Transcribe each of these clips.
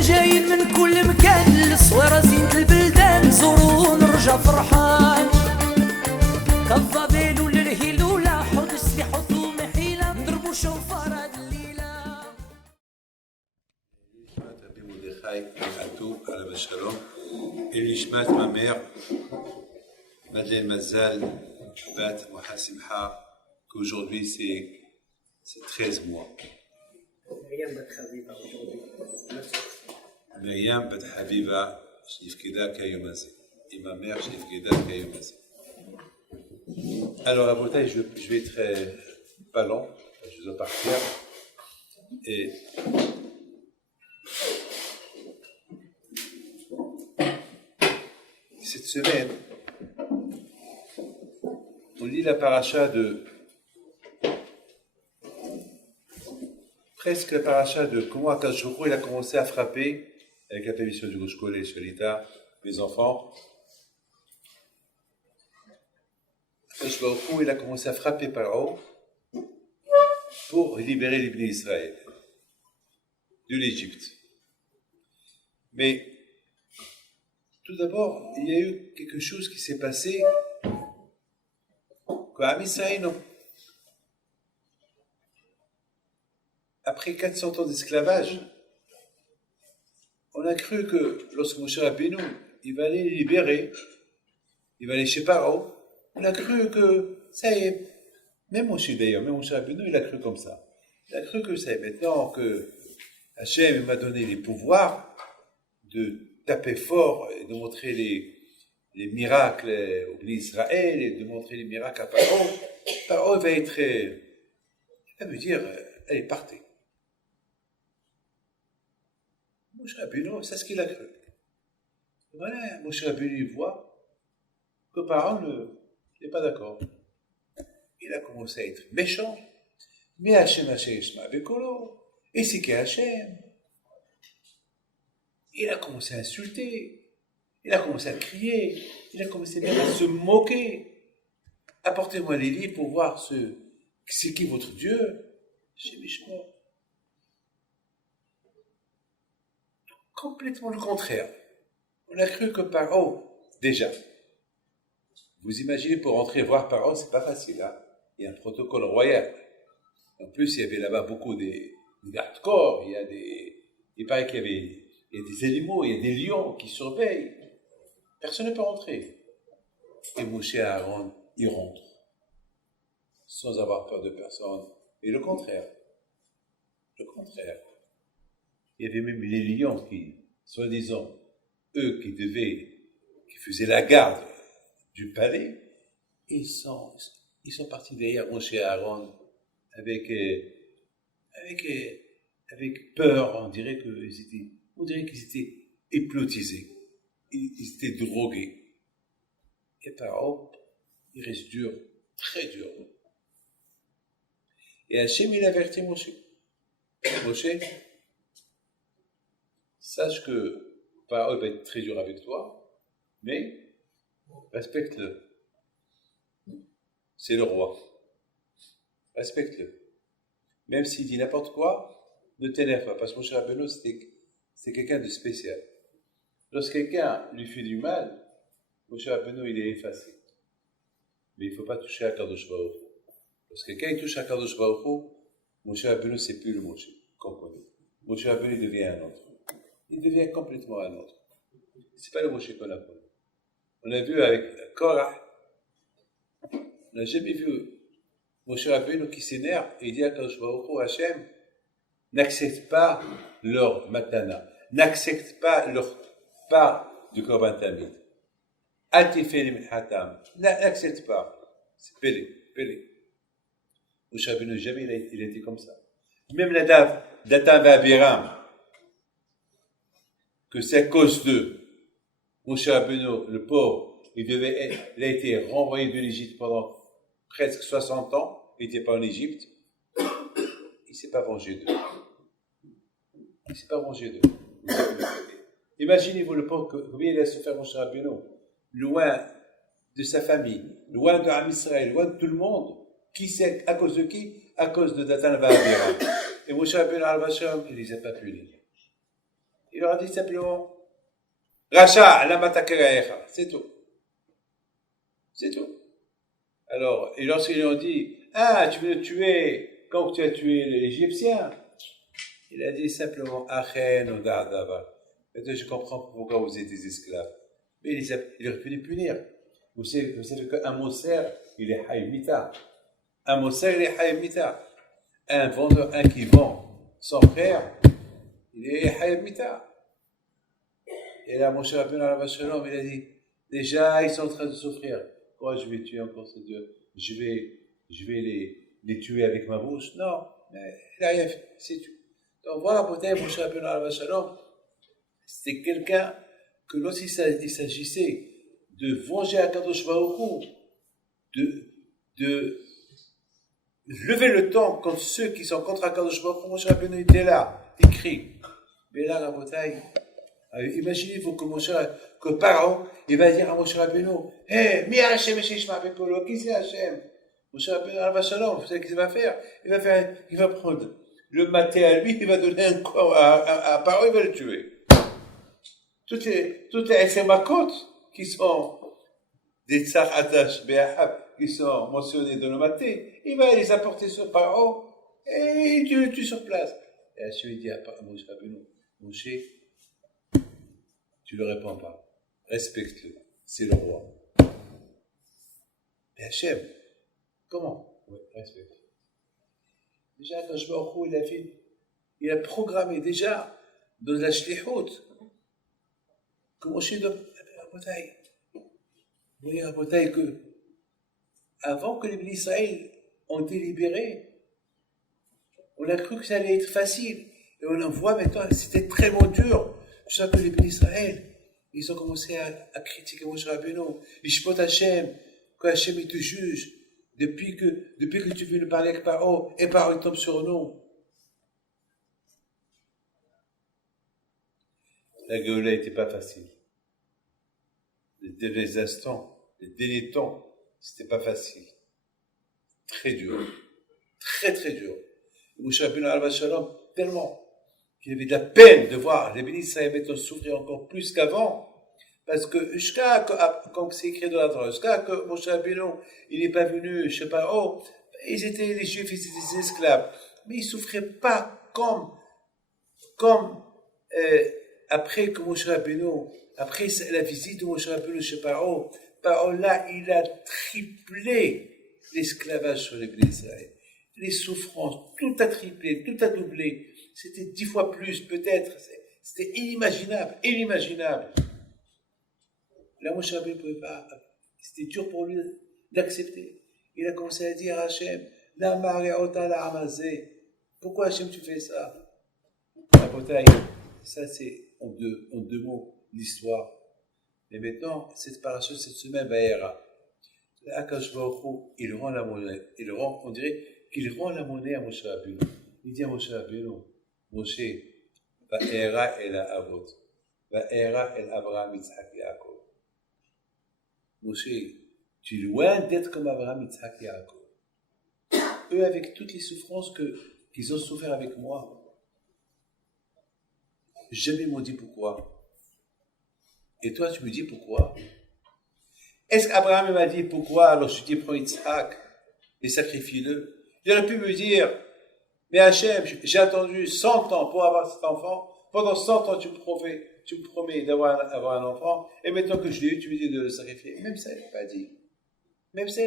حنا جايين من كل مكان للصويرة زينة البلدان نزورو ونرجع فرحان كالضبيل وللهيل ولا حوض السلاح وثوم حيلة نضربو شوفار هاد الليلة. Rabbi Mordechai Atou, Alav Shalom, et Nishmat, ma mère, Madeleine Mazal, Bat Moha Simcha, qu'aujourd'hui c'est 13 mois. Myriam Bat Haviva aujourd'hui. Myriam Bat Haviva, Shnifkeda Kayomazé. Et ma mère, Shnifkeda Kayomazé. Alors, à Botaï, je vais être pas long, je dois partir. Et cette semaine, on lit la paracha de presque la paracha de comment Akadosh Baruch Hu, il a commencé à frapper avec la permission du Rosh Kolel, Shalita, mes enfants. Akadosh Baruch Hu, il a commencé à frapper Paro pour libérer les Bnei Israël de l'Égypte. Mais tout d'abord, il y a eu quelque chose qui s'est passé qu'Am Israël, après 400 ans d'esclavage, on a cru que lorsque Moshe Rabbeinu, il va aller les libérer, il va aller chez Paro, on a cru que ça y est, même Moshe d'ailleurs, même Moshe Rabbeinu, il a cru comme ça. Il a cru que ça y est, maintenant que Hachem m'a donné les pouvoirs de taper fort et de montrer les miracles au Bnei Israël et de montrer les miracles à Paro. Paro va être, il va me dire, allez, partez. Moshe Rabbeinu, c'est ce qu'il a cru. Voilà, Moshe Rabbeinu voit que Paro n'est pas d'accord. Il a commencé à être méchant. Mais Hachem Yishma Bekolo, et c'est qui Hachem? Il a commencé à insulter, il a commencé à crier, il a commencé même à se moquer. Apportez-moi les livres pour voir c'est qui votre Dieu. Chez Mishma. Complètement le contraire. On a cru que Paro, déjà, vous imaginez pour rentrer voir Paro, c'est pas facile, hein? Il y a un protocole royal. En plus, il y avait là-bas beaucoup des gardes-corps, il paraît qu'il y a des animaux, il y a des lions qui surveillent. Personne ne peut rentrer. Et Moshe et Aaron, ils rentrent. Sans avoir peur de personne. Et le contraire. Le contraire. Il y avait même les lions qui, soi-disant, eux qui faisaient la garde du palais, ils sont partis derrière Moshe et Aaron avec peur. On dirait qu'ils étaient hypnotisés. Ils étaient drogués. Et Paro, il reste dur, très dur. Et Hachem, il avertit Moshe. Moshe, sache que Paro va être très dur avec toi, mais respecte-le. C'est le roi. Respecte-le. Même s'il dit n'importe quoi, ne t'énerve pas, parce que Moshe Rabbeinu, c'est quelqu'un de spécial. Lorsque quelqu'un lui fait du mal, Moshe Rabbeinu, il est effacé. Mais il ne faut pas toucher à Kadosh Baruch Hu. Lorsque quelqu'un touche à Kadosh Baruch Hu, Moshe Rabbeinu, c'est plus le Moshe qu'on connaît. Moshe Rabbeinu devient un autre. Il devient complètement un autre. C'est pas le Moshe qu'on a connu. On a vu avec Korah, on n'a jamais vu Moshe Rabbeinu qui s'énerve et il dit à Kadosh Baruch Hu, Hachem, n'accepte pas leur matana, n'accepte pas leur part du Korban Tamid. Atifeli minhatam, n'accepte pas. C'est Pélé. Moshe Rabbeinu, jamais il a été comme ça. Même la Datan Abiram, que c'est à cause d'eux, Moshe Rabbeinu, le pauvre, il a été renvoyé de l'Égypte pendant presque 60 ans, il n'était pas en Égypte, il ne s'est pas vengé d'eux. Imaginez-vous le pauvre, combien il a souffert Moshe Rabbeinu, loin de sa famille, loin de Am Israël, loin de tout le monde. Qui c'est, à cause de qui? À cause de Datan Abiram. Et Moshe Rabbeinu, il ne les a pas pu lire. Il leur a dit simplement, Racha, la matakarecha, c'est tout. C'est tout. Alors, et lorsqu'ils lui ont dit, ah, tu veux le tuer, quand tu as tué l'Égyptien, il a dit simplement, Achen, Odardava. Maintenant, je comprends pourquoi vous êtes des esclaves. Mais il aurait pu les punir. Vous savez qu'un Moser, il est Haïmita. Un Moser, il est Haïmita. Un vendeur, un qui vend son frère, il est Haïmita. Et là, mon cher Rabbeinu Alav Shalom, il a dit, déjà, ils sont en train de souffrir. Quoi, je vais tuer encore ces deux? Je vais les tuer avec ma bouche? Non, mais il n'a rien fait, c'est tout. Donc voilà, peut-être, mon cher Rabbeinu Alav Shalom, c'était quelqu'un que lorsqu'il s'agissait de venger Akadosh Baruch Hu, de lever le temps contre ceux qui sont contre Akadosh Baruch Hu, mon cher Rabbeinu était là, il crie. Mais là, la bataille, imaginez-vous que Paro, il va dire à Moshe Rabbeinu, hé, mi Hachem et Shishma Bepolo, qui c'est Hachem? Moshe Rabbeinu Alav Shalom, vous savez ce qu'il va faire? Il va prendre le maté à lui, il va donner un corps à Paro, il va le tuer. Toutes les makot qui sont des tsar Hadash Be'ahab, qui sont mentionnés dans le maté, il va les apporter sur Paro, et il le tue sur place. Et Hachem dit à Moshe Rabbeinu, Moshe, tu ne le réponds pas. Respecte-le. C'est le roi. Et Hachem, comment? Oui, respecte. Déjà, quand je vais au il a programmé déjà dans la shlichut que Moshe doit Rabotai. Vous voyez, Rabotai, que avant que les bénis Israël ont été libérés, on a cru que ça allait être facile. Et on en voit maintenant, c'était tellement dur. Je sais que les bénis Israël, ils ont commencé à critiquer Moshe Rabbeinu. Ishpot Hachem, quand Hachem il te juge, depuis que tu veux nous parler avec Paro, et Paro il tombe sur nous. La Géoula n'était pas facile. Les instants, les derniers temps, c'était pas facile. Très dur. Très, très dur. Moshe Rabbeinu Alav Shalom, tellement qu'il avait de la peine de voir les bénis Israël souffrir encore plus qu'avant, parce que jusqu'à, comme c'est écrit dans la Torah, jusqu'à que Moshe Rabbeinu, il n'est pas venu, je sais pas, les Juifs, ils étaient des esclaves, mais ils souffraient pas comme après que Moshe Rabbeinu, après la visite de Moshe Rabbeinu chez Paro, là, il a triplé l'esclavage sur les bénis Israël. Les souffrances, tout a triplé, tout a doublé. C'était 10 fois plus, peut-être. C'était inimaginable. Là, Moshe Rabbeinu ne pouvait pas. C'était dur pour lui d'accepter. Il a commencé à dire à Hachem, la Mariota la Hamazé. Pourquoi Hachem tu fais ça? La bataille, ça c'est en deux mots l'histoire. Mais maintenant, cette parachute, cette semaine, Vaera. Là, Akadosh Baruch Hu, il rend la monnaie. On dirait qu'il rend la monnaie à Moshe Rabbeinu. Il dit à Moshe Rabbeinu, Moshe, Vaera el Avot, Vaera el Abraham, Yitzhak, Yaakov. Moshe, tu es loin d'être comme Abraham, Yitzhak, Yaakov. Eux, avec toutes les souffrances qu'ils ont souffert avec moi, jamais ils m'ont dit pourquoi. Et toi, tu me dis pourquoi? Est-ce qu'Abraham m'a dit pourquoi? Alors je dis, prends Yitzhak et sacrifie-le. Il aurait pu me dire, mais Hachem, j'ai attendu 100 ans pour avoir cet enfant. Pendant 100 ans, tu me promets d'avoir un enfant. Et maintenant que je l'ai eu, tu me dis de le sacrifier. Même ça, il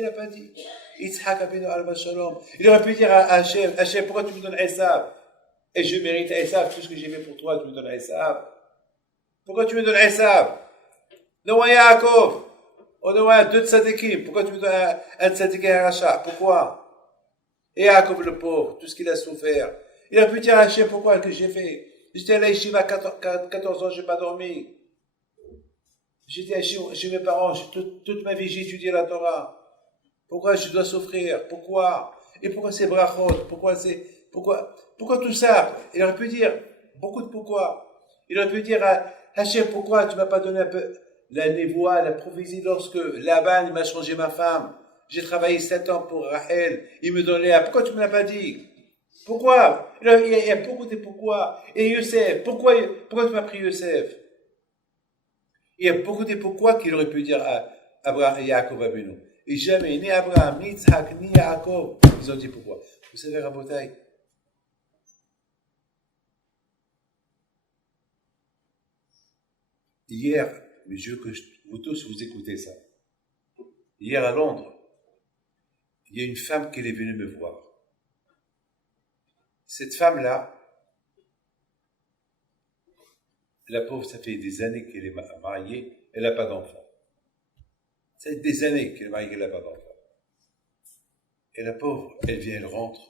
n'a pas dit. Yitzhak Rabbeinu Alav Shalom. Il aurait pu dire à Hachem, pourquoi tu me donnes Esav? Et je mérite Esav, tout ce que j'ai fait pour toi, tu me donnes Esav. Pourquoi tu me donnes Esav? Non, Yaakov. On a 2 tzadikim. Pourquoi tu me donnes un tzadik et un rachat? Pourquoi? Et Yaakov le pauvre, tout ce qu'il a souffert. Il a pu dire à Hachem pourquoi que j'ai fait. J'étais à la yeshiva à 14 ans, je n'ai pas dormi. J'étais chez mes parents, toute ma vie j'ai étudié la Torah. Pourquoi je dois souffrir? Pourquoi? Et pourquoi c'est brachot? Pourquoi tout ça? Il aurait pu dire beaucoup de pourquoi. Il aurait pu dire à Hachem, pourquoi tu ne m'as pas donné un peu la névoie, la prophétie lorsque Laban m'a changé ma femme? J'ai travaillé 7 ans pour Rachel, il me donne Léa. Pourquoi tu ne me l'as pas dit? Pourquoi? Il y a beaucoup de pourquoi. Et Youssef, pourquoi tu m'as pris Youssef? Il y a beaucoup de pourquoi qu'il aurait pu dire à Abraham et Yaakov Abinu. Et jamais, ni Abraham, ni Yitzhak, ni Yaakov, ils ont dit pourquoi. Vous savez, Rabotai, hier, mais je veux que vous tous vous écoutez ça. Hier à Londres, il y a une femme qui est venue me voir. Cette femme-là, la pauvre, ça fait des années qu'elle est mariée, elle n'a pas d'enfant. Ça fait des années qu'elle est mariée, elle n'a pas d'enfant. Et la pauvre, elle vient, elle rentre.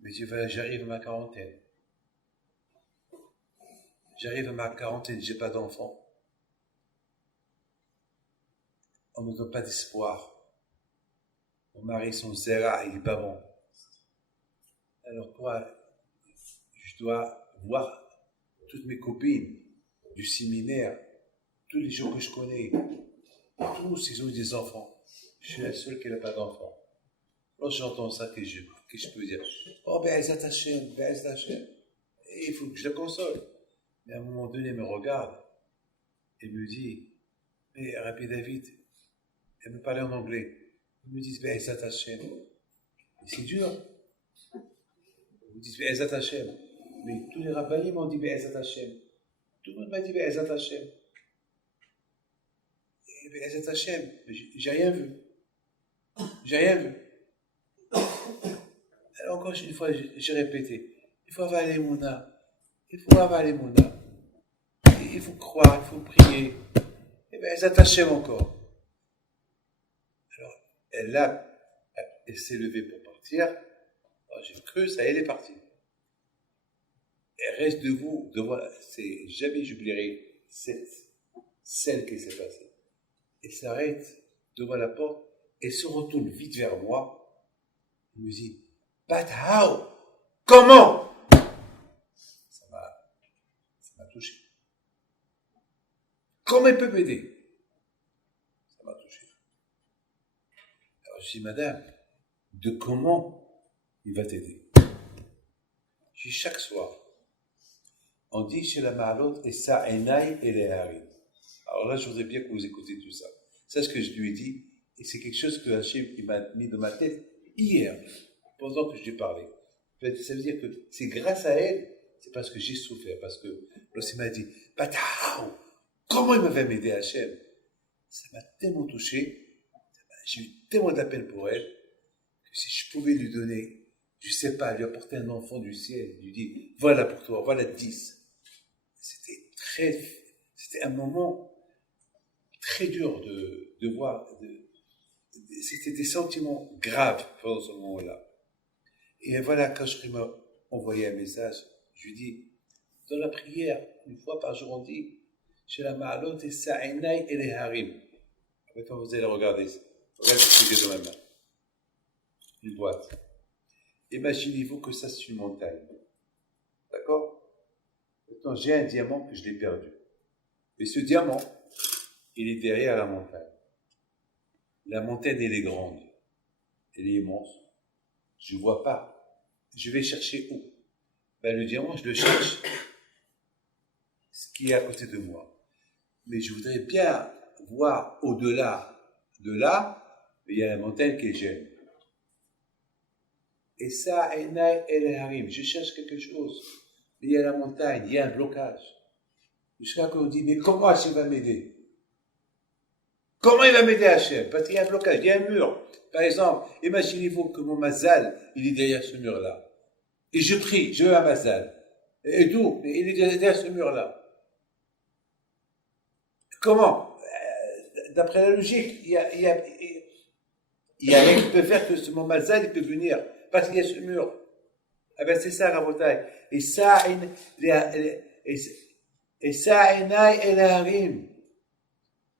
Mais j'arrive à ma quarantaine. J'arrive à ma quarantaine, j'ai pas d'enfant. On ne me donne pas d'espoir. Mon mari, son zéra, il est pas bon. Alors quoi, je dois voir toutes mes copines du séminaire, tous les gens que je connais, tous ils ont des enfants. Je suis la seule qui n'a pas d'enfant. Lorsque j'entends ça, que je peux dire, oh ben Ezat Hashem, et il faut que je la console. Mais à un moment donné, elle me regarde et me dit, mais Rabbi David, elle me parlait en anglais. Ils me disent, ben Ezat Hashem. Et c'est dur. Ils me disent, ben Ezat Hashem. Mais tous les rabbinim m'ont dit, ben Ezat Hashem. Tout le monde m'a dit, ben Ezat Hashem. Et ben Ezat Hashem, j'ai rien vu. J'ai rien vu. Alors encore une fois, j'ai répété, il faut avoir les mounas. Il faut avoir les mounas. Il faut croire, il faut prier. Et bien, Ezat Hashem encore. Alors, elle s'est levée pour partir. Alors, j'ai cru, ça y est, elle est partie. Elle reste debout, devant, jamais j'oublierai cette scène qui s'est passée. Elle s'arrête devant la porte, elle se retourne vite vers moi. Elle me dit, but how? Comment? Ça m'a touché. Comment elle peut m'aider? Ça m'a touché. Alors je dis, madame, de comment il va t'aider? Je dis, chaque soir, on dit chez la Ma'alot, et ça, Enaï et les Harim. Alors là, je voudrais bien que vous écoutez tout ça. C'est ce que je lui ai dit, et c'est quelque chose que Hachem m'a mis dans ma tête hier, pendant que je lui parlais. Ça veut dire que c'est grâce à elle, c'est parce que j'ai souffert, parce que lorsqu'il m'a dit, comment il m'avait m'aider Hachem? Ça m'a tellement touché, j'ai eu tellement de la peine pour elle, que si je pouvais lui donner, je ne sais pas, lui apporter un enfant du ciel, lui dire, voilà pour toi, voilà 10. C'était un moment très dur de voir, c'était des sentiments graves pendant ce moment-là. Et voilà, quand je m'a envoyé un message, je lui dis, dans la prière, une fois par jour, on dit, chez la Ma'alot et Sa'inai et les Harim. Quand vous allez regarder ce que j'ai dans ma main. Une boîte. Imaginez-vous que ça, c'est une montagne. D'accord? Maintenant, j'ai un diamant que je l'ai perdu. Mais ce diamant, il est derrière la montagne. La montagne, elle est grande. Elle est immense. Je ne vois pas. Je vais chercher où? Ben, le diamant, je le cherche. Ce qui est à côté de moi. Mais je voudrais bien voir au-delà de là, il y a la montagne qui gêne. Et ça, elle arrive. Je cherche quelque chose. Mais il y a la montagne, il y a un blocage. Jusqu'à qu'on dit, mais comment Hachem va m'aider? Comment il va m'aider Hachem? Parce qu'il y a un blocage, il y a un mur. Par exemple, imaginez-vous que mon mazal, il est derrière ce mur-là. Et je prie, je veux un mazal. Et d'où? Il est derrière ce mur-là. Comment? D'après la logique, il y a rien qui peut faire que mon mazal, il peut venir. Parce qu'il y a ce mur. Ah ben c'est ça, Rabotai. Et ça, el harim.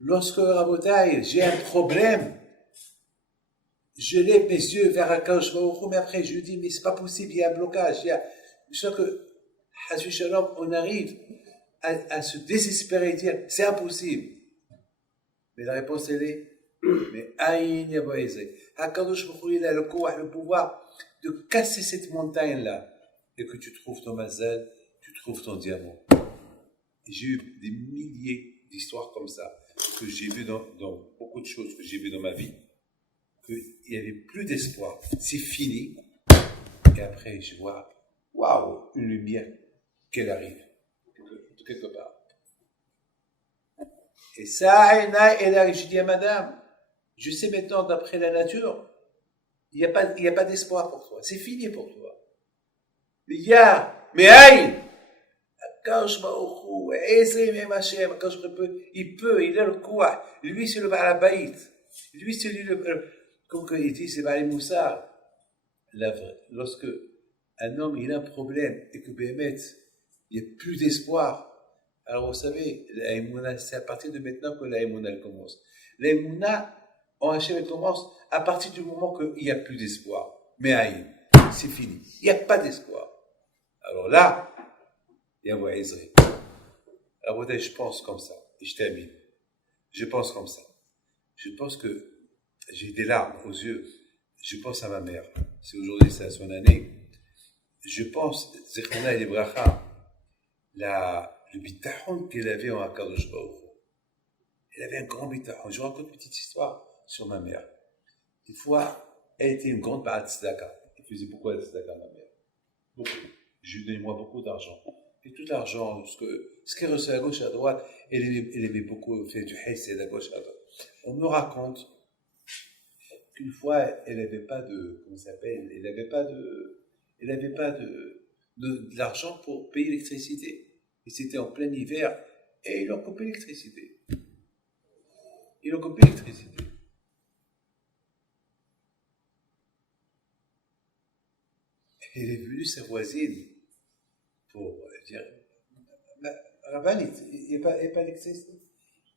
Lorsque, Rabotai, j'ai un problème, je lève mes yeux vers Akadosh Baruch Hu, mais après je lui dis, mais c'est pas possible, il y a un blocage. Je sens que, Hasbi Shalom, on arrive à se désespérer et dire, c'est impossible. Mais la réponse, elle est, mais Aïn Yaboïse. Akadosh Baruch Hu, il a le pouvoir de casser cette montagne-là, et que tu trouves ton mazel, tu trouves ton diamant. Et j'ai eu des milliers d'histoires comme ça, que j'ai vu dans beaucoup de choses que j'ai vues dans ma vie, qu'il n'y avait plus d'espoir. C'est fini. Et après, je vois, waouh, une lumière, qu'elle arrive, de quelque part. Et ça, elle arrive. Je dis à madame, je sais maintenant, d'après la nature, il n'y a pas d'espoir pour toi. C'est fini pour toi. Mais il y a, mais aïe! Akash Baruch il peut, il a le quoi. Lui, c'est le Balabaït. Lui, c'est lui comme il dit, c'est Bali Moussa. Lorsque un homme, il a un problème, et que Béhémet, il n'y a plus d'espoir. Alors, vous savez, la Emouna, c'est à partir de maintenant que la Emouna, elle commence. La Emouna, en Hachem, elle commence à partir du moment qu'il n'y a plus d'espoir. Mais aïe, c'est fini. Il n'y a pas d'espoir. Alors là, il y a un Ezri. Alors, je pense comme ça. Et je termine. Je pense comme ça. Je pense que j'ai des larmes aux yeux. Je pense à ma mère. C'est aujourd'hui, c'est à son année. Je pense, Zechona et Bracha, le bitachon qu'elle avait en Akadosh Baruch Hu. Elle avait un grand bitachon. Je vous raconte une petite histoire sur ma mère. Une fois, elle était une grande Ba'at Tzedaka. Elle faisait beaucoup de Tzedaka, ma mère. Beaucoup. Je lui donnais moi beaucoup d'argent. Et tout l'argent, ce qu'elle recevait à gauche et à droite, elle aimait beaucoup faire du hesed à gauche et à droite. On me raconte qu'une fois, elle n'avait pas de, comment ça s'appelle, elle n'avait pas de l'argent pour payer l'électricité. Et c'était en plein hiver, et ils ont coupé l'électricité. Elle est venue sa voisine pour dire, Rabanit, il n'y a pas d'électricité.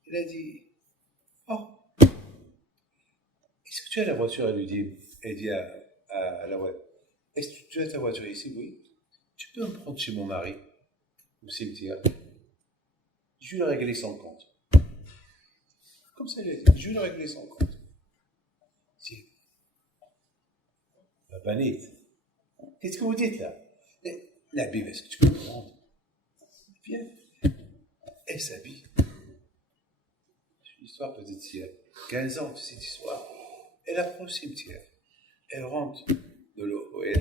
Elle a dit, oh, est-ce que tu as la voiture? Elle lui dit, elle dit à la web, est-ce que tu as ta voiture ici? Oui. Tu peux me prendre chez mon mari, au cimetière. Je vais lui régler son compte. Comme ça, elle a dit, je vais lui régler son compte. Si. Rabanit, qu'est-ce que vous dites là? La Bible, est-ce que tu peux me prendre? Bien. Elle s'habille. C'est une histoire peut-être il y a 15 ans de cette histoire. Elle apprend au cimetière. Elle rentre de l'OL,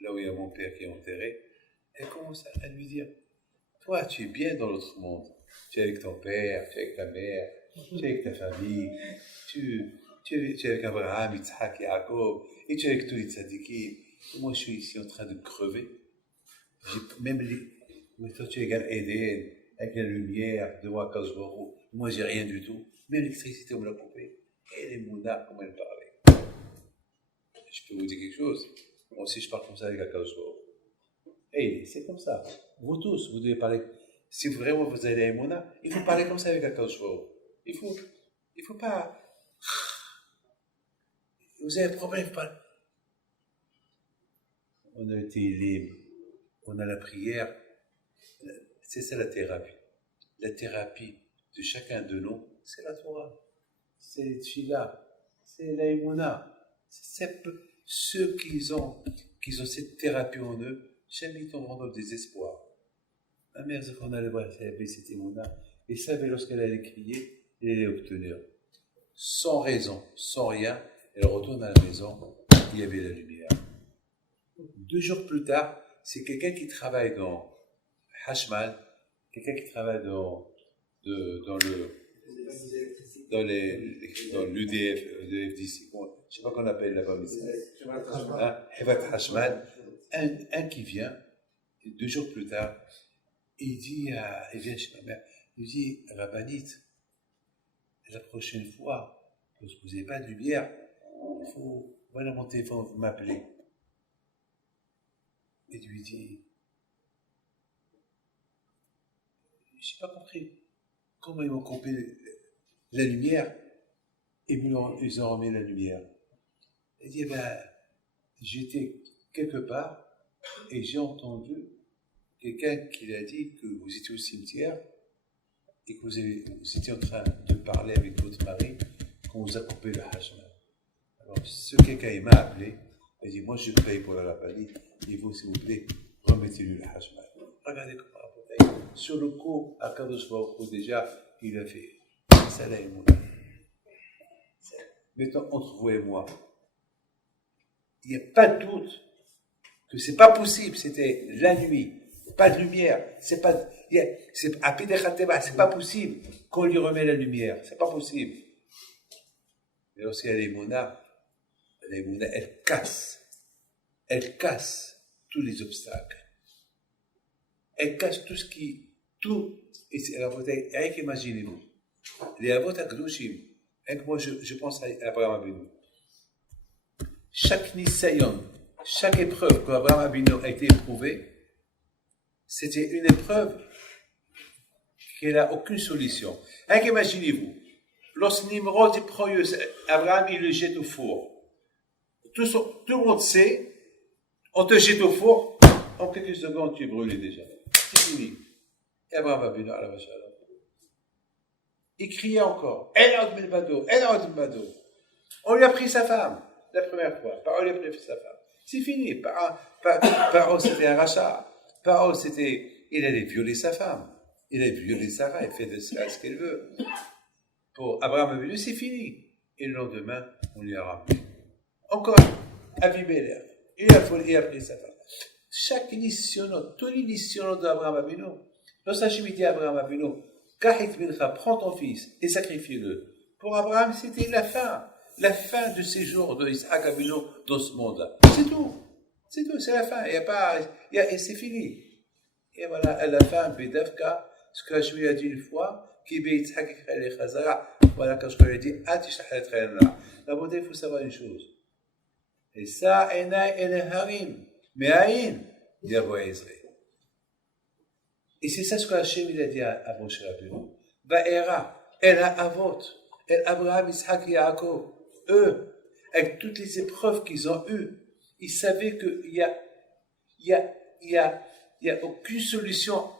là où il y a mon père qui est enterré. Elle commence à lui dire, toi, tu es bien dans l'autre monde. Tu es avec ton père, tu es avec ta mère, tu es avec ta famille, tu es avec Abraham, Yitzhak, Yaakov, et tu es avec tous les tzadikim. Moi, je suis ici en train de crever. Mais toi, tu es égal Eden, avec la lumière, devant Akadosh Baruch Hu. Moi, j'ai rien du tout. Même l'électricité, on me l'a coupée. Et les Mouna, comment elle parlait. Je peux vous dire quelque chose. Moi aussi, je parle comme ça avec Akadosh Baruch Hu. Et c'est comme ça. Vous tous, vous devez parler. Si vraiment vous avez la Mouna, il faut parler comme ça avec Akadosh Baruch Hu. Il faut pas. Vous avez un problème, il faut pas. On a été libre. On a la prière, c'est ça la thérapie. La thérapie de chacun de nous, c'est la Torah, c'est les tfilah, c'est la Emouna. C'est ceux qui ont cette thérapie en eux, jamais ils tomberont dans le désespoir. Ma mère, c'est qu'on allait voir, elle avait cette Emouna, et savait lorsqu'elle allait crier, elle allait obtenir. Sans raison, sans rien, elle retourne à la maison, il y avait la lumière. 2 jours plus tard, c'est quelqu'un qui travaille dans Hashmal, quelqu'un qui travaille dans l'UDF d'ici. Bon, je ne sais pas qu'on appelle là-bas, mais c'est Hevat Hashmal. Un qui vient, 2 jours plus tard, il vient chez ma mère, il dit, Rabbanit, la prochaine fois, lorsque vous n'avez pas de lumière, il faut, voilà mon téléphone, vous m'appelez. Et lui dit, je n'ai pas compris, comment ils m'ont coupé la lumière et ils ont remis la lumière. Il dit, j'étais quelque part et j'ai entendu quelqu'un qui a dit que vous étiez au cimetière et que vous étiez en train de parler avec votre mari quand vous a coupé le hashmal. Alors, ce quelqu'un, il m'a appelé Il dit, moi je paye pour la lapalite, et vous, s'il vous plaît, remettez-lui le hashmal. Regardez comment la bouteille. Sur le coup, à Kadosh Baruch Hu, déjà, il a fait. Ça là, maintenant, entre vous et moi, il n'y a pas de doute que c'est pas possible, c'était la nuit, pas de lumière, c'est pas, c'est à Pédéchateba, c'est pas possible qu'on lui remet la lumière, c'est pas possible. Mais lorsqu'elle est Mouna, elle casse tous les obstacles. Elle casse tout, et c'est la bouteille, rien qu'imaginez-vous. Les avot akdoshim, moi je pense à Abraham Avinu. Chaque nisayon, chaque épreuve qu'Abraham Avinu a été éprouvé, c'était une épreuve qui n'a aucune solution. Rien qu'imaginez-vous, lorsque Nimrod prend Abraham, il le jette au four. Tout le monde sait, on te jette au four, en quelques secondes tu es brûlé déjà. C'est fini. Et Abraham Avinu, à la vache. Il criait encore, Enod Bado. On lui a pris sa femme, la première fois. Paro lui a pris sa femme. C'est fini. Paro c'était un rachat. Paro il allait violer sa femme. Il allait violer Sarah, il fait de ça ce qu'elle veut. Pour Abraham Avinu, c'est fini. Et le lendemain, on lui a ramené. Encore, Avimelech. Il a pris sa femme. Chaque initiation, tous les initiations d'Abraham Avinu, lorsqu'Hachem dit à Abraham Avinu, Kahit Mincha, prends ton fils et sacrifie-le. Pour Abraham, c'était la fin du séjour de Isaac Avinu dans ce monde-là. C'est tout, c'est la fin. Et c'est fini. Et voilà, à la fin, Bedavka, ce que Hachem a dit une fois, qui Beitzhak Khalil Chazara, voilà, quand je lui ai dit, la beauté, il faut savoir une chose. Et ça, Enai Harim, mais Aïn, Yavo Ezra. Et c'est ça ce que Hachem il a dit à Moshe Rabbeinu. Ba'era, El Ha'avot, El Abraham, Isaac et Yaakov, eux, avec toutes les épreuves qu'ils ont eues, ils savaient qu'il y a aucune solution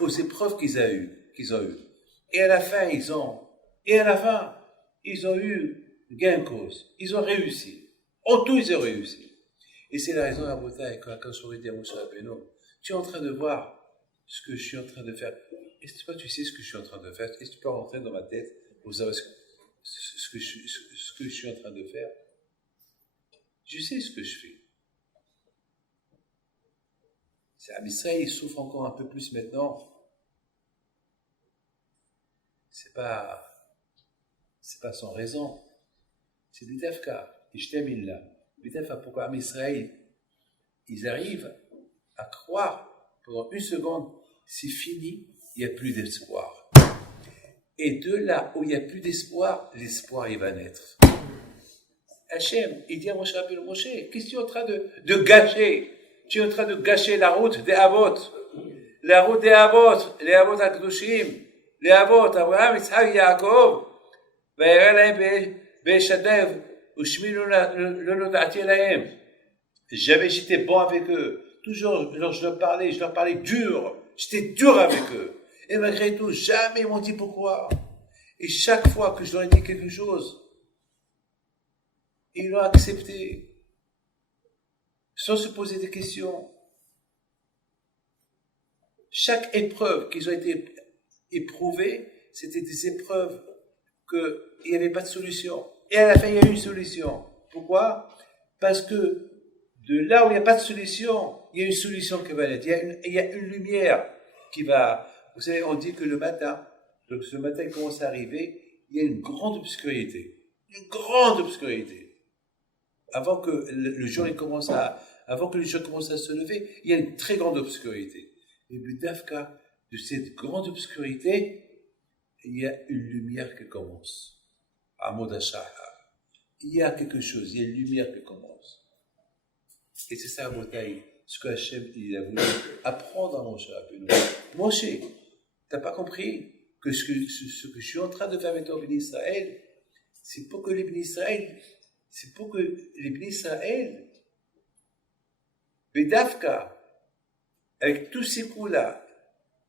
aux épreuves qu'ils ont eues. Et à la fin, ils ont eu gain de cause. Ils ont réussi. En tout, ils ont réussi. Et c'est la raison, à Botaï, quand je aurais dit à Moshe Rabbeinu, tu es en train de voir ce que je suis en train de faire. Est-ce que toi, tu sais ce que je suis en train de faire? Est-ce que tu peux rentrer dans ma tête pour savoir ce que je suis en train de faire? Je sais ce que je fais. C'est à Israël, il souffre encore un peu plus maintenant. C'est pas sans raison. C'est des Bidafka. Et je termine là. Bidafka, pourquoi à Israël, ils arrivent à croire pendant une seconde, c'est fini, il n'y a plus d'espoir. Et de là où il n'y a plus d'espoir, l'espoir il va naître. Hachem, il dit à Moshe Rabbeinu, Moshe, qu'est-ce que tu es en train de gâcher? Tu es en train de gâcher la route des Avot. La route des Avot, les Avot Akdoshim, les Avot, Abraham, Yitzhak, Yaakov, ויראה להם בשדב ושמי לא נודעתי להם. J'étais bon avec eux. Toujours, je leur parlais dur. J'étais dur avec eux. Et malgré tout, jamais ils m'ont dit pourquoi. Et chaque fois que je leur ai dit quelque chose, ils l'ont accepté. Sans se poser des questions. Chaque épreuve qu'ils ont été éprouvées, c'était des épreuves qu'il n'y avait pas de solution. Et à la fin, il y a eu une solution. Pourquoi? Parce que de là où il n'y a pas de solution, il y a une solution qui va naître. Il y a une lumière qui va... Vous savez, on dit que le matin, donc ce matin il commence à arriver, il y a une grande obscurité. Une grande obscurité. Avant que le jour commence à se lever, il y a une très grande obscurité. Et le Dafka, de cette grande obscurité, il y a une lumière qui commence. Amod Shahar. Il y a quelque chose, il y a une lumière qui commence. Et c'est ça, Motaï, ce que Hachem il a voulu apprendre à Moshe Rabbeinu. Moshe, t'as pas compris que ce que je suis en train de faire avec Béni Israël, c'est pour que les Béni Israël, Bedavka, avec tous ces coups-là,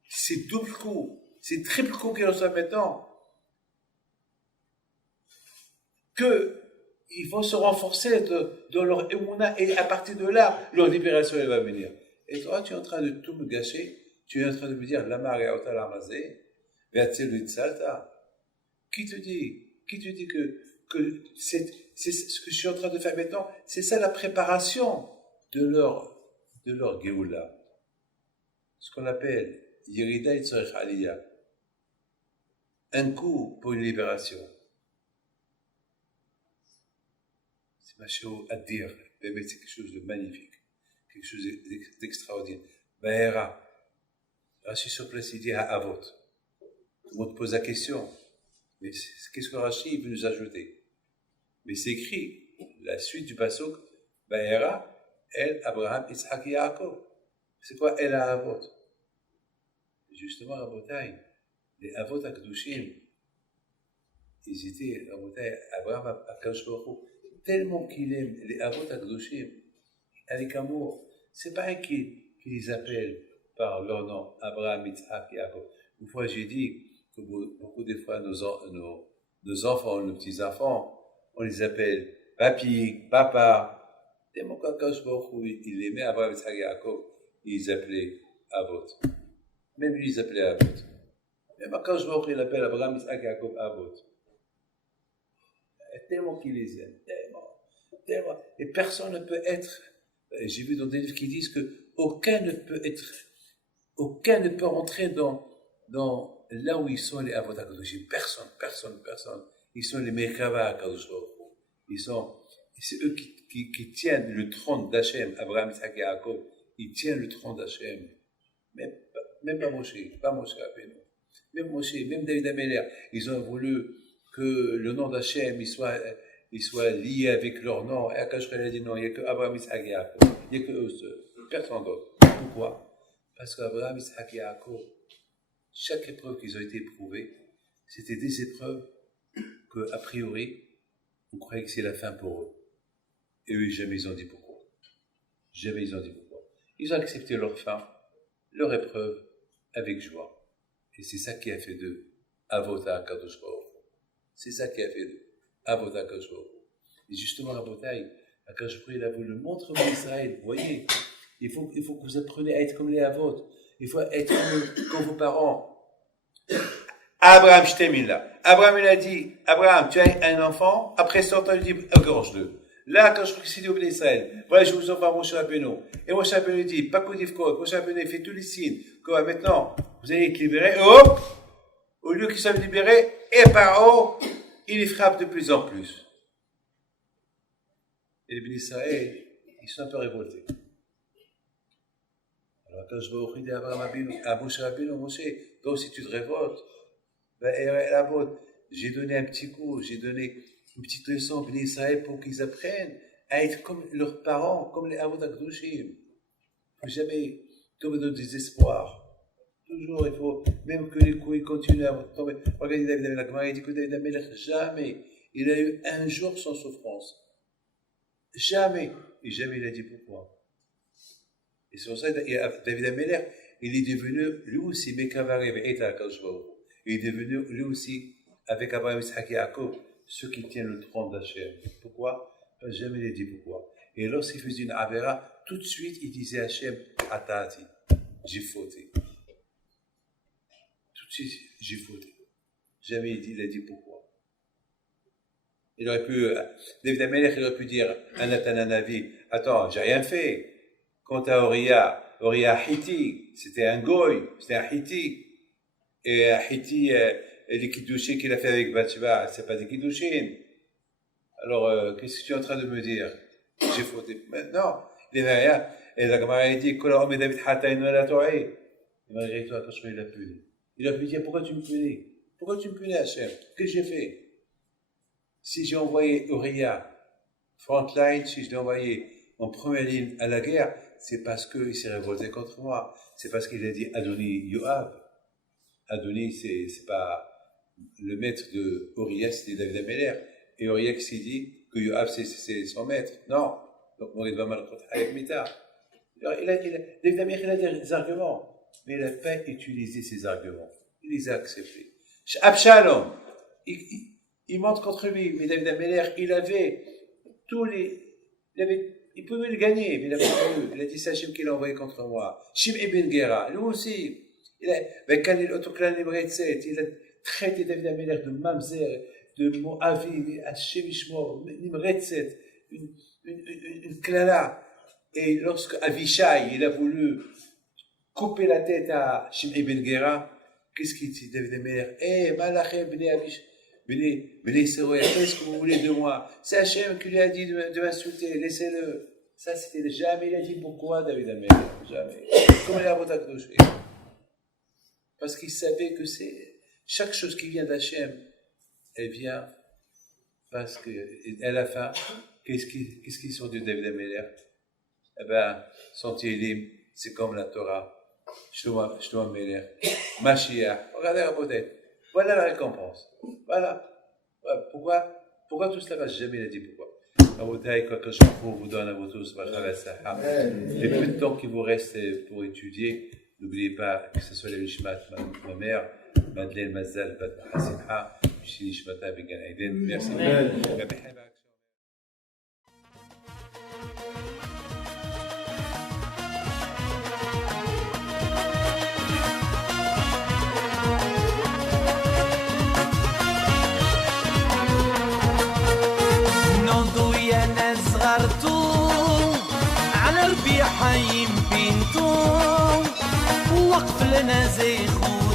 ces doubles coups, ces triples coups qu'ils reçoivent maintenant, qu'il ils vont se renforcer dans leur émouna, et à partir de là, leur libération, elle va venir. Et toi, tu es en train de tout me gâcher. Tu es en train de me dire, la Maria Otalamazé, Salta. Qui te dit que c'est ce que je suis en train de faire maintenant, c'est ça la préparation de leur Géoula. Ce qu'on appelle Yerida Yitzorech Aliyah. Un coup pour une libération. C'est ma chose à dire. C'est quelque chose de magnifique. Quelque chose d'extraordinaire. Bahera. Rashi sur place, il dit à Avot. Tout le monde pose la question. Mais qu'est-ce que Rashi veut nous ajouter? Mais c'est écrit, la suite du pasuk, Bahera, El, Abraham, Yitzhak et Yaakov. C'est quoi El à Avot? Justement, Rabotai, les Avot Akdushim, ils étaient, Rabotai, Abraham, Akadosh Baruch Hu, tellement qu'il aime les Avot Akdushim, avec amour. C'est pas un qui les appelle par leur nom, Abraham, Yitzhak et Yaakov. Une fois, j'ai dit que beaucoup de fois, nos enfants, nos petits-enfants, on les appelle papi, papa. Tellement qu'Akadosh Baruch Hu, il aimait Abraham, Yitzhak et Yaakov, ils les appelaient Avot. Même lui, ils appelaient Avot. Même Akadosh Baruch Hu, il appelle Abraham, Yitzhak et Yaakov Avot. Tellement qu'il les aime, tellement. Et personne ne peut être. J'ai vu dans des livres qui disent que aucun ne peut rentrer dans là où ils sont les Avot HaKadoshim. Personne. Ils sont les Mekava HaKadosh Baruch Hu. C'est eux qui tiennent le trône d'Hachem. Abraham, Yitzhak et Yaakov, ils tiennent le trône d'Hachem. Même pas Moshe Rabbeinu. Même Moshe, même David Améler, ils ont voulu que le nom d'Hachem, il soit lié avec leur nom. Et Akash a dit non, il n'y a que Abraham, Yitzhak et Yaakov. Il n'y a que eux seuls. Personne d'autre. Pourquoi? Parce qu'Abraham, Yitzhak et Yaakov, chaque épreuve qu'ils ont été éprouvés, c'était des épreuves que, a priori, on croyait que c'est la fin pour eux. Et eux, jamais ils ont dit pourquoi. Ils ont accepté leur fin, leur épreuve, avec joie. Et c'est ça qui a fait d'eux Avot HaKadosh Baruch Hu. C'est ça qui a fait d'eux Avot HaKadosh Baruch Hu. Et justement, Rabotai, HaKadosh Baruch Hu, il a voulu le montrer en Israël. Vous voyez, il faut que vous appreniez à être comme les Avot. Il faut être comme vos parents. Abraham, je t'aime là. Abraham, il a dit, Abraham, tu as un enfant, après 100 ans, il dit, égorge-le. Là, quand je crois que c'est dit au Béni Israël, voilà, je vous envoie Moshe Rabbeinu. Et Moshe Rabbeinu dit, pas Kodivkot, Moshe Rabbeinu fait tous les signes, que maintenant, vous allez être libérés, et hop, au lieu qu'ils soient libérés, et par haut, il les frappe de plus en plus. Et les Béni Israël, ils sont un peu révoltés. Alors, quand je vois au dit à Moshe Rabbeinu, Moshe, toi aussi tu te révoltes, j'ai donné un petit cours, j'ai donné une petite leçon au Béni Israël pour qu'ils apprennent à être comme leurs parents, comme les Avot HaKadoshim. Il ne faut jamais tomber dans le désespoir. Toujours, il faut, même que les coups continuent à tomber. Regardez David Amelech, la Gemara dit que David Amelech, jamais, il a eu un jour sans souffrance. Jamais. Et jamais il a dit pourquoi. Et c'est pour ça que David Amelech, il est devenu, lui aussi, Mekavaré, et HaKadosh Baruch Hu. Il est devenu, lui aussi, avec Abraham, Yitzhak et Yaakov, ceux qui tiennent le trône d'Hachem. Pourquoi? Parce que jamais il a dit pourquoi. Et lorsqu'il faisait une Avera, tout de suite, il disait à Hachem, Atati, j'ai fauté. Tout de suite, j'ai fauté. Jamais il a dit pourquoi. Il aurait pu, David Amelech, il aurait pu dire à Nathan Hanavi, attends, j'ai rien fait. Quant à Oria Hiti, c'était un goy, c'était un Hiti. Et Hiti, les Kiddushin qu'il a fait avec Bathsheba, c'est pas des Kiddushin. Alors, qu'est-ce que tu es en train de me dire? J'ai fauté. Maintenant, il n'y avait rien. Et la Gemara dit, Kola David Hataïn la Torah. Et malgré toi, quand il a puni. Il a pu dire, pourquoi tu me punis? Pourquoi tu me punis, Hachem? Qu'est-ce que j'ai fait? Si j'ai envoyé Uriah, frontline, si je l'ai envoyé en première ligne à la guerre, c'est parce qu'il s'est révolté contre moi. C'est parce qu'il a dit Adoni Yoav. Adoni, c'est pas le maître de Uriah, c'était David Amelech. Et Uriah s'est dit que Yoav, c'est son maître. Non. Donc, Morid va mal contre Hayek Mita. David Amelech, il a des arguments. Mais il n'a pas utilisé ces arguments. Il les a acceptés. Absalom, il monte contre lui. Mais David Amelech, il avait tous les... il pouvait le gagner, mais il a pas pu. Il a dit, c'est Hachem qui l'a envoyé contre moi. Shim Ibn Gera, lui aussi. Avec l'autoclan Nimretzet, il a traité David Ameler de Mamzer, de Moavi, Hachem Ishmor, Nimretzet, une clala. Et lorsque Avishai, il a voulu couper la tête à Shim Ibn Gera, qu'est-ce qu'il dit, David Ameler? Malachem, Bnei Avishai. Bnei Seroya, qu'est-ce que vous voulez de moi? C'est Hachem qui lui a dit de m'insulter, laissez-le. Ça, c'était jamais, il a dit pourquoi, David Ameler? Jamais. Comme il a voté à Kadosh. Parce qu'il savait que c'est chaque chose qui vient d'Hachem, elle vient parce qu'à la fin, qu'est-ce qu'ils sont de David Ameler? Eh bien, son Télim, c'est comme la Torah, Shlomo Ameler, Mashiach. Regardez la beauté. Voilà la récompense. Voilà. Pourquoi tout cela va jamais il a dit pourquoi? Rabotai, quoi que je vous donne à vous tous, les peu de temps qui vous reste pour étudier, n'oubliez pas que ce soit les Nishmat, ma mère, Madeleine Mazal, Bat Hasinha, Nishmata Began Aiden. Merci. على ربيع حيم بنتو وقف لنا زي خو